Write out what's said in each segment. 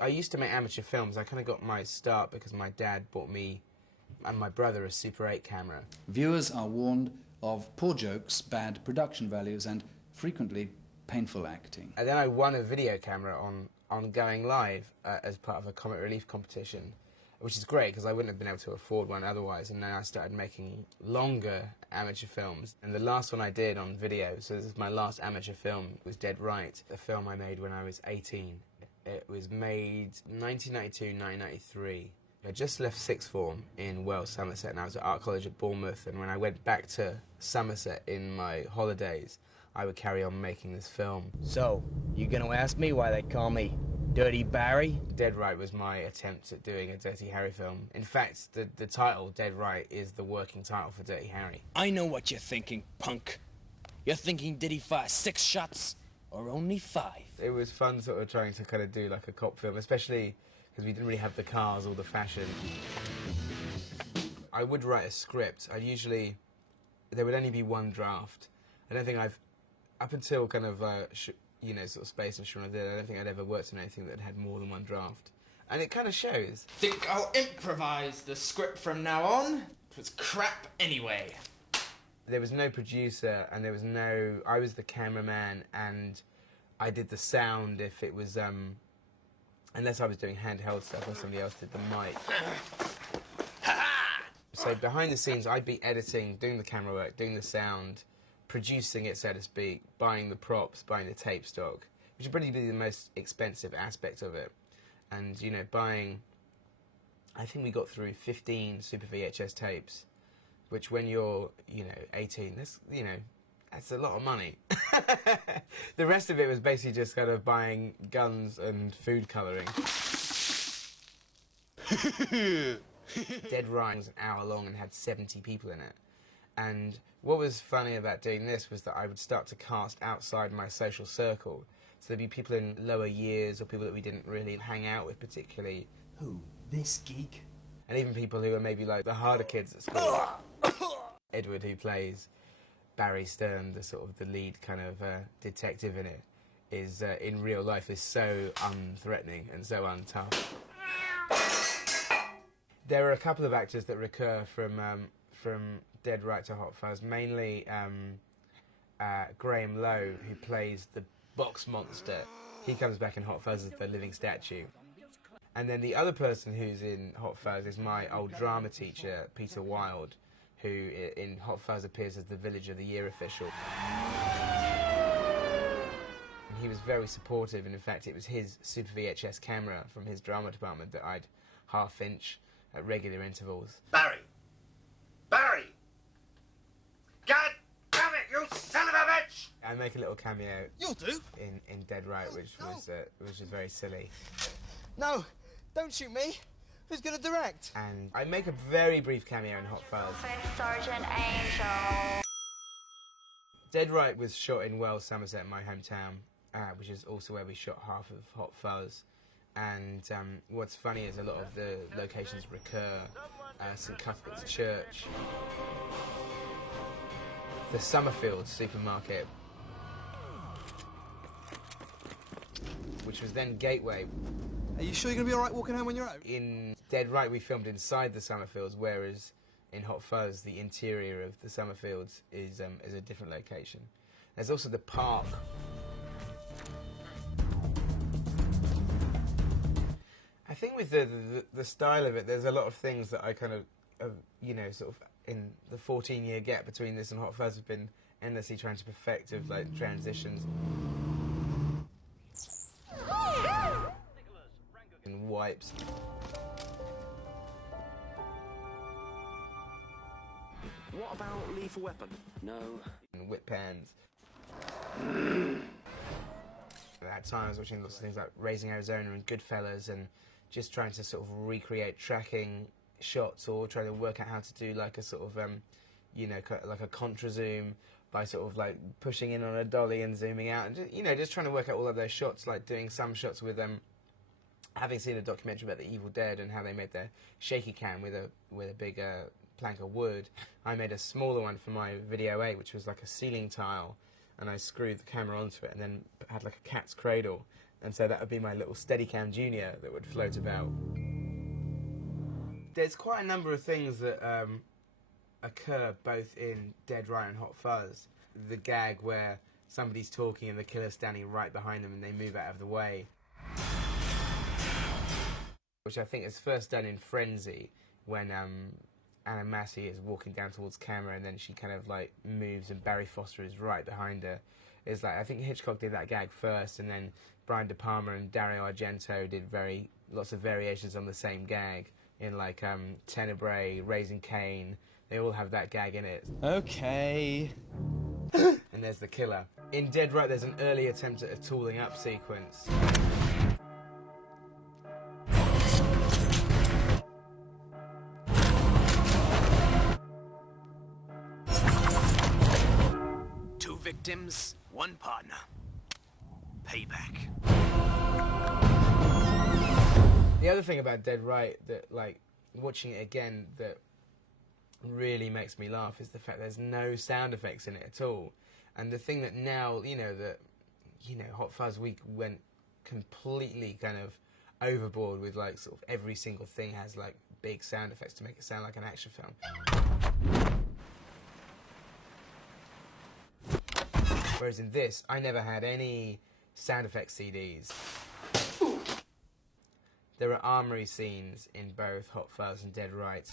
I used to make amateur films. I kind of got my start because my dad bought me and my brother a Super 8 camera. Viewers are warned of poor jokes, bad production values, and frequently painful acting. And then I won a video camera on going live as part of a comic relief competition, which is great because I wouldn't have been able to afford one otherwise, and then I started making longer amateur films. And the last one I did on video, so this is my last amateur film, was Dead Right, a film I made when I was 18. It was made 1992, 1993. I just left sixth form in Wells, Somerset, and I was at Art College at Bournemouth, and when I went back to Somerset in my holidays, I would carry on making this film. So, you gonna ask me why they call me Dirty Barry? Dead Right was my attempt at doing a Dirty Harry film. In fact, the title, Dead Right, is the working title for Dirty Harry. I know what you're thinking, punk. You're thinking, did he fire 6 shots or only 5? It was fun sort of trying to kind of do like a cop film, especially because we didn't really have the cars or the fashion. I would write a script. There would only be one draft. I don't think up until kind of, you know, sort of Space and Shaun of the Dead, I don't think I'd ever worked on anything that had more than one draft. And it kind of shows. Think I'll improvise the script from now on? It was crap anyway. There was no producer, and there was no... I was the cameraman, and I did the sound if it was, unless I was doing handheld stuff or somebody else did the mic. So behind the scenes, I'd be editing, doing the camera work, doing the sound, producing it, so to speak, buying the props, buying the tape stock, which would probably be the most expensive aspect of it. And, you know, buying... I think we got through 15 Super VHS tapes, which when you're, you know, 18, that's a lot of money. The rest of it was basically just kind of buying guns and food colouring. Dead Right was an hour long and had 70 people in it. And what was funny about doing this was that I would start to cast outside my social circle. So there'd be people in lower years or people that we didn't really hang out with particularly. Who? This geek? And even people who are maybe like the harder kids at school. Edward, who plays Barry Stern, the sort of the lead kind of detective in it, is in real life is so unthreatening and so untough. There are a couple of actors that recur from Dead Right to Hot Fuzz, mainly Graham Lowe, who plays the box monster. He comes back in Hot Fuzz as the living statue. And then the other person who's in Hot Fuzz is my old drama teacher, Peter Wilde, who in Hot Fuzz appears as the Village of the Year official. And he was very supportive, and in fact it was his Super VHS camera from his drama department that I'd half-inch at regular intervals. Barry! Barry! God damn it, you son of a bitch! I make a little cameo. You'll do. In Dead Right, which was just very silly. No, don't shoot me. Who's gonna direct? And I make a very brief cameo in Hot Fuzz. Sergeant Angel. Dead Right was shot in Wells, Somerset, my hometown, which is also where we shot half of Hot Fuzz. And what's funny is a lot of the locations recur. St Cuthbert's Church, the Summerfield supermarket, which was then Gateway. Are you sure you're gonna be alright walking home when you're out? In Dead Right, we filmed inside the Summerfields, whereas in Hot Fuzz, the interior of the Summerfields is a different location. There's also the park. I think with the style of it, there's a lot of things that I kind of, you know, sort of in the 14-year gap between this and Hot Fuzz have been endlessly trying to perfect, of like transitions and wipes. What about Lethal Weapon? No. And whip pans. At times I was watching lots of things like Raising Arizona and Goodfellas and just trying to sort of recreate tracking shots or trying to work out how to do like a sort of, you know, like a contra zoom by sort of like pushing in on a dolly and zooming out and, just, you know, just trying to work out all of those shots, like doing some shots with having seen a documentary about the Evil Dead and how they made their shaky cam with a big plank of wood. I made a smaller one for my Video 8, which was like a ceiling tile, and I screwed the camera onto it and then had like a cat's cradle And so that would be my little Steadicam Junior that would float about. There's quite a number of things that occur both in Dead Right and Hot Fuzz. The gag where somebody's talking and the killer's standing right behind them and they move out of the way. Which I think is first done in Frenzy, when Anna Massey is walking down towards camera and then she kind of like moves and Barry Foster is right behind her. It's like, I think Hitchcock did that gag first, and then Brian De Palma and Dario Argento did lots of variations on the same gag in like Tenebrae, Raising Cain. They all have that gag in it. Okay. And there's the killer. In Dead Right, there's an early attempt at a tooling up sequence. Two victims, one partner. Payback. The other thing about Dead Right that, like, watching it again, that really makes me laugh is the fact there's no sound effects in it at all. And the thing that now, Hot Fuzz, we went completely kind of overboard with, like, sort of every single thing has, like, big sound effects to make it sound like an action film. Whereas in this, I never had any sound effects CDs. There are armory scenes in both Hot Fuzz and Dead Right.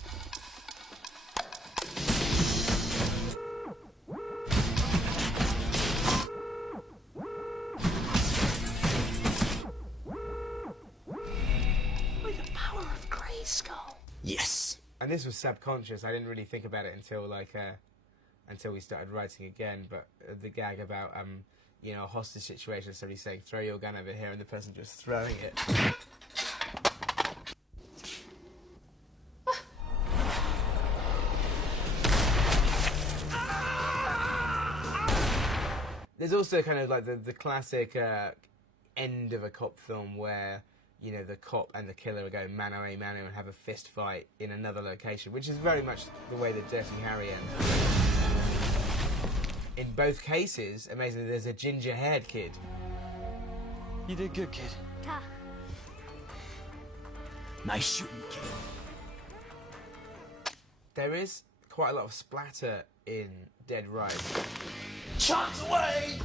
With the power of Grayskull. Yes. And this was subconscious. I didn't really think about it until we started writing again. But the gag about a hostage situation, somebody saying, "Throw your gun over here," and the person just throwing it. There's also kind of like the classic end of a cop film where, the cop and the killer go mano a mano and have a fist fight in another location, which is very much the way that Dirty Harry ends. In both cases, amazingly, there's a ginger-haired kid. You did good, kid. Ta. Nice shooting, kid. There is quite a lot of splatter in Dead Right. Chomps away!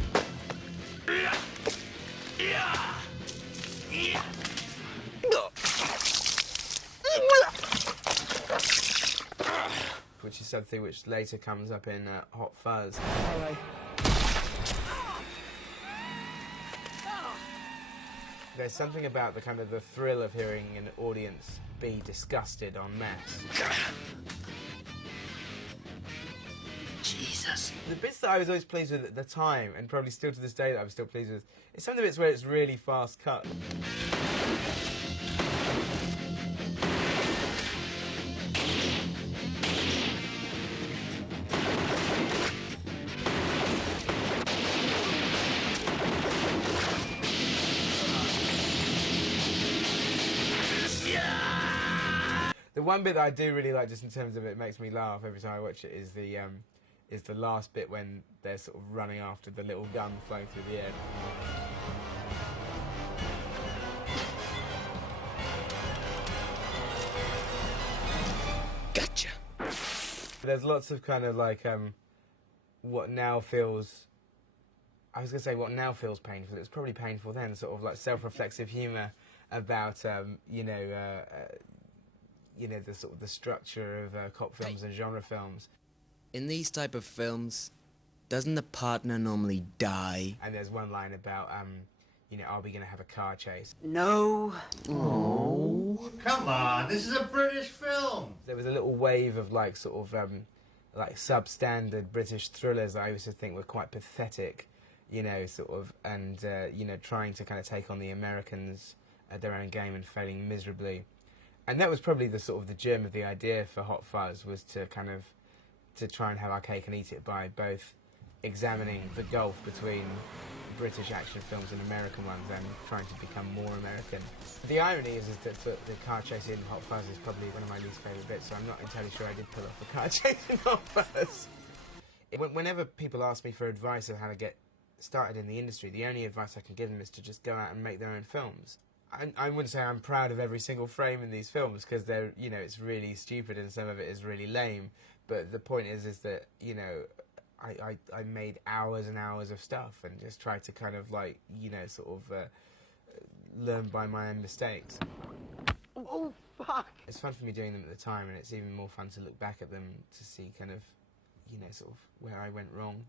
Which is something which later comes up in Hot Fuzz. All right. There's something about the kind of the thrill of hearing an audience be disgusted en masse. Jesus. The bits that I was always pleased with at the time, and probably still to this day that I'm still pleased with, is some of the bits where it's really fast cut. The one bit that I do really like, just in terms of it makes me laugh every time I watch it, is the last bit when they're sort of running after the little gun flying through the air. Gotcha. There's lots of kind of like what now feels painful. It was probably painful then, sort of like self-reflexive humour about the sort of the structure of cop films and genre films. In these type of films, doesn't the partner normally die? And there's one line about are we going to have a car chase? No. Come on, this is a British film. There was a little wave of like sort of like substandard British thrillers I used to think were quite pathetic, sort of, and trying to kind of take on the Americans at their own game and failing miserably. And that was probably the sort of the germ of the idea for Hot Fuzz, was to kind of to try and have our cake and eat it by both examining the gulf between British action films and American ones and trying to become more American. The irony is that the car chase in Hot Fuzz is probably one of my least favourite bits, so I'm not entirely sure I did pull off the car chase in Hot Fuzz. Whenever people ask me for advice on how to get started in the industry, the only advice I can give them is to just go out and make their own films. I wouldn't say I'm proud of every single frame in these films, because they're, you know, it's really stupid and some of it is really lame. But the point is that, you know, I made hours and hours of stuff and just tried to kind of, like, you know, sort of learn by my own mistakes. Oh, fuck! It's fun for me doing them at the time, and it's even more fun to look back at them to see kind of, you know, sort of where I went wrong.